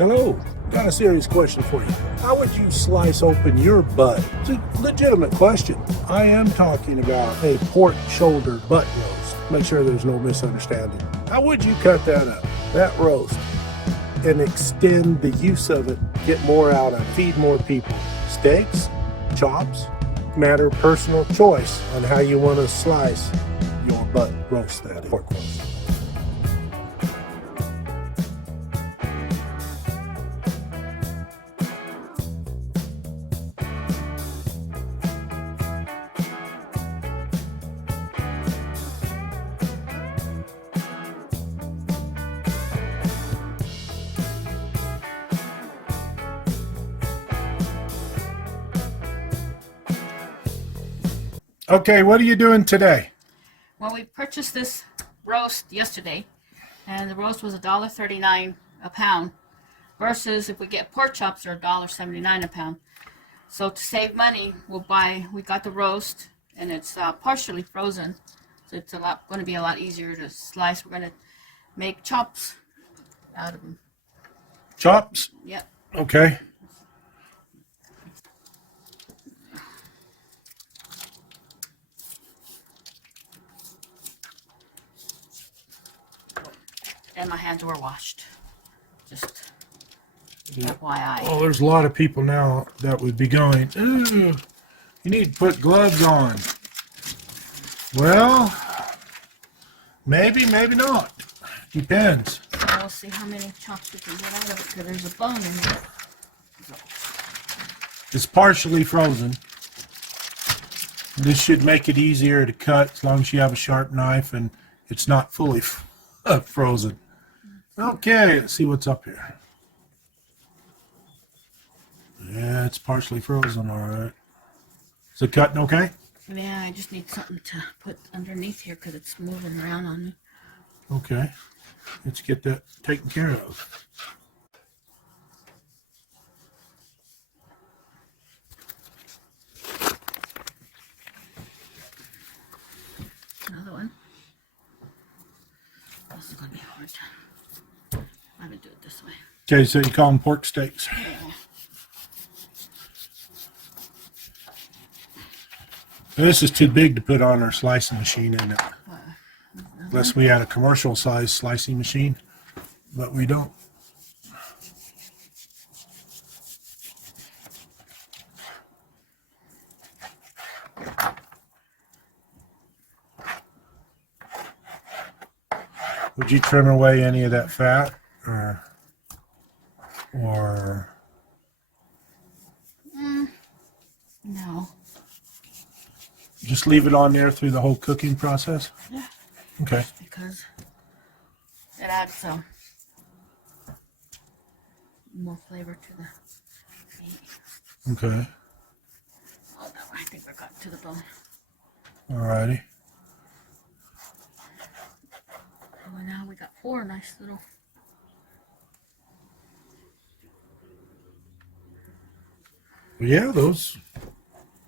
Hello, got a serious question for you. How would you slice open your butt? It's a legitimate question. I am talking about a pork shoulder butt roast. Make sure there's no misunderstanding. How would you cut that up, that roast, and extend the use of it, get more out of it, feed more people? Steaks, chops, matter of personal choice on how you want to slice your butt roast, that pork roast. Okay, what are you doing today? Well, we purchased this roast yesterday, and the roast was $1.39 a pound, versus if we get pork chops, they're $1.79 a pound. So to save money, we got the roast, and it's partially frozen, so it's going to be a lot easier to slice. We're going to make chops out of them. Chops? Yep. Okay. And my hands were washed. Just FYI. Oh, there's a lot of people now that would be going, ooh, you need to put gloves on. Well, maybe, maybe not. Depends. So we'll see how many chops we can get out of it, because there's a bone in there. It's partially frozen. This should make it easier to cut as long as you have a sharp knife and it's not fully frozen. Okay, let's see what's up here. Yeah, it's partially frozen, all right. Is it cutting okay? Yeah, I just need something to put underneath here because it's moving around on me. Okay, let's get that taken care of. Another one. This is going to be hard. I'm going to do it this way. Okay, so you call them pork steaks. Yeah. This is too big to put on our slicing machine, isn't it? Unless we had a commercial size slicing machine, but we don't. Would you trim away any of that fat, or No. just leave it on there through the whole cooking process? Yeah. Okay. Because it adds some more flavor to the meat. Okay. Oh no, I think we're got to the bone. Alrighty. Oh, now we got 4 nice little. Well, yeah, those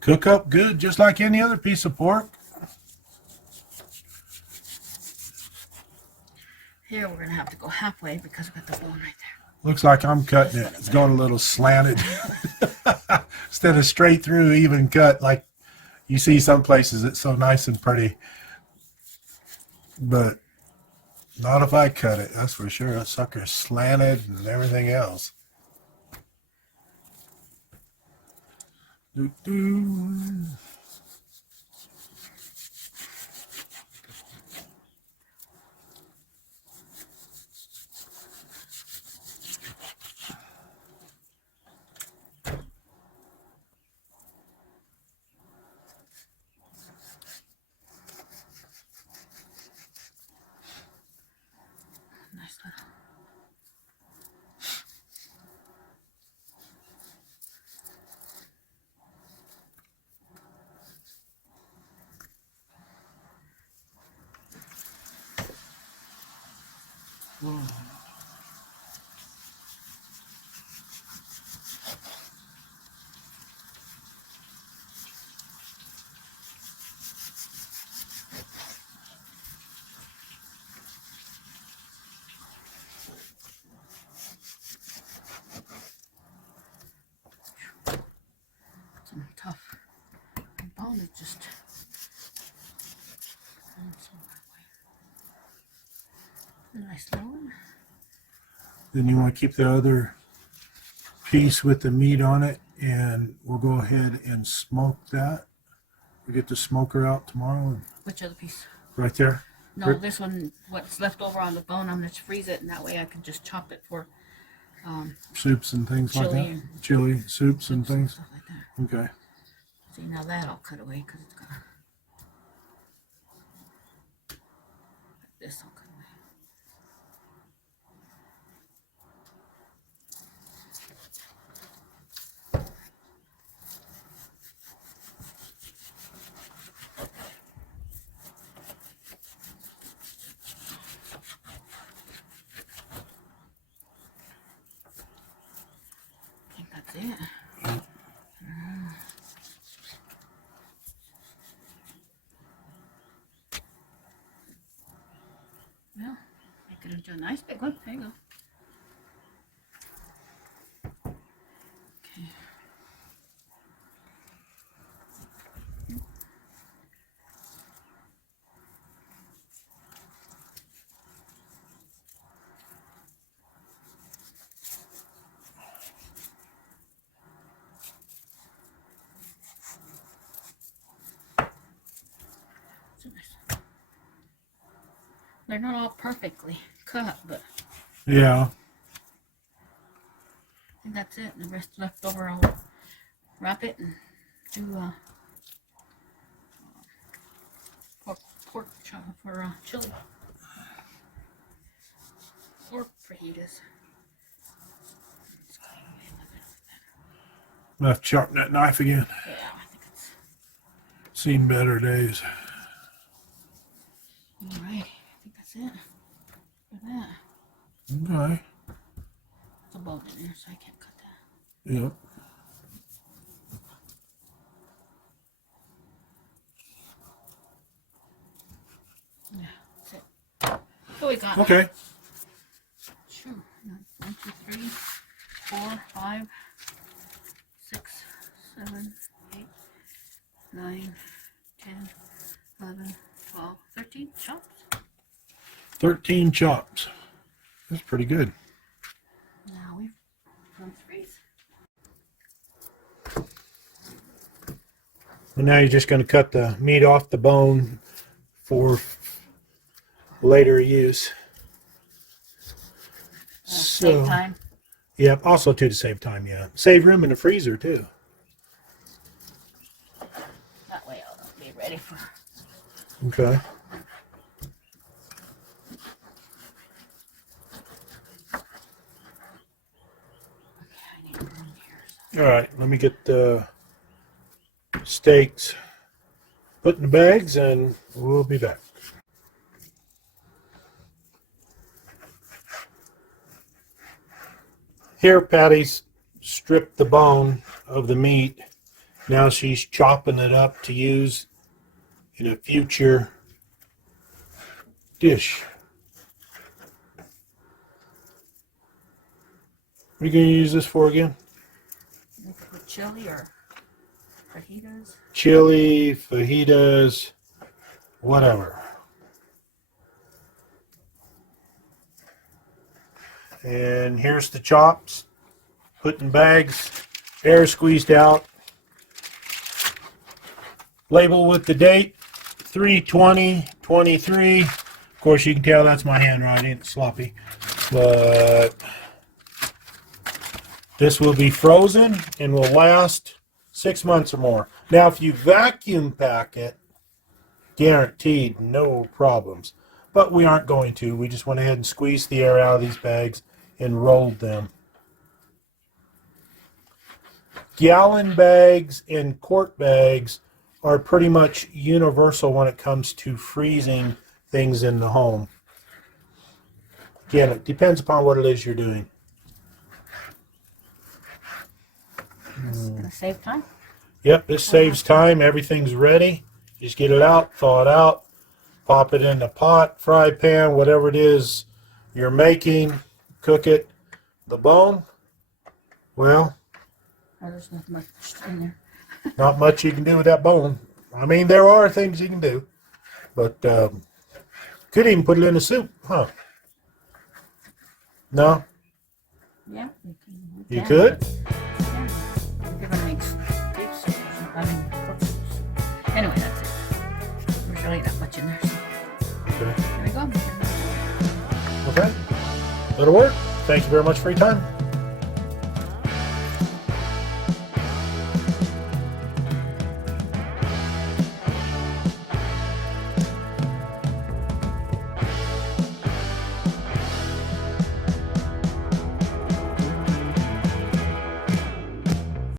cook up good, just like any other piece of pork. Here we're gonna have to go halfway because we got the bone right there. Looks like I'm cutting it. It's going a little slanted instead of straight through, even cut like you see some places. It's so nice and pretty, but not if I cut it. That's for sure. That sucker's slanted and everything else. Doo-doo. Nice little. Nice little one. Then you want to keep the other piece with the meat on it, and we'll go ahead and smoke that. We get the smoker out tomorrow. Which other piece? Right there. No, this one, what's left over on the bone, I'm going to freeze it, and that way I can just chop it for Soups and things like Chili that. and- Chili, soups and things. stuff like that. Okay. See, now that I'll cut away because it's gonna. This I'll cut away. I think that's it. Well, make it into a nice big one. There you go. Okay. So nice. They're not all perfectly cut, but Yeah. I think that's it. The rest left over, I'll wrap it and do pork chop for chili or fajitas. I'm gonna have to sharpen that knife again. Yeah, I think it's Seen better days. all right. I think that's it for that. Okay. It's a bolt in there, so I can't cut that. Yep. Yeah, that's it. So we got Okay. Sure. 1, 2, 3, 4, 5, 6, 7, 8, 9, 10, 11, 12, 13 chops. 13 chops. That's pretty good. Now we've done freeze. And now you're just going to cut the meat off the bone for later use. Save time. Yep, also too to save time, yeah. Save room in the freezer too. That way I'll be ready for. Okay. Okay, I need room here. So. All right, let me get the steaks put in the bags and we'll be back. Here, Patty's stripped the bone of the meat. Now she's chopping it up to use in a future dish. What are you going to use this for again? With chili or fajitas. Chili, fajitas, whatever. And here's the chops, put in bags, air squeezed out. Label with the date, 3/20/23. Of course, you can tell that's my handwriting, it's sloppy. But this will be frozen and will last 6 months or more. Now, if you vacuum pack it, guaranteed no problems. But we aren't going to. We just went ahead and squeezed the air out of these bags and rolled them. Gallon bags and quart bags are pretty much universal when it comes to freezing things in the home. Again, it depends upon what it is you're doing. It's gonna save time. Yep, this saves time. Everything's ready. Just get it out, thaw it out, pop it in the pot, fry pan, whatever it is you're making, cook it. The bone, well, Oh, there's not much in there. not much you can do with that bone. I mean, there are things you can do, but could even put it in a soup, huh? No, Yeah. you can, could. but- yeah. If you're gonna make beef soup, I mean, pork soup. Anyway, that's it. There's really not much in there. So Okay. there we go. Okay. That'll work. Thank you very much for your time.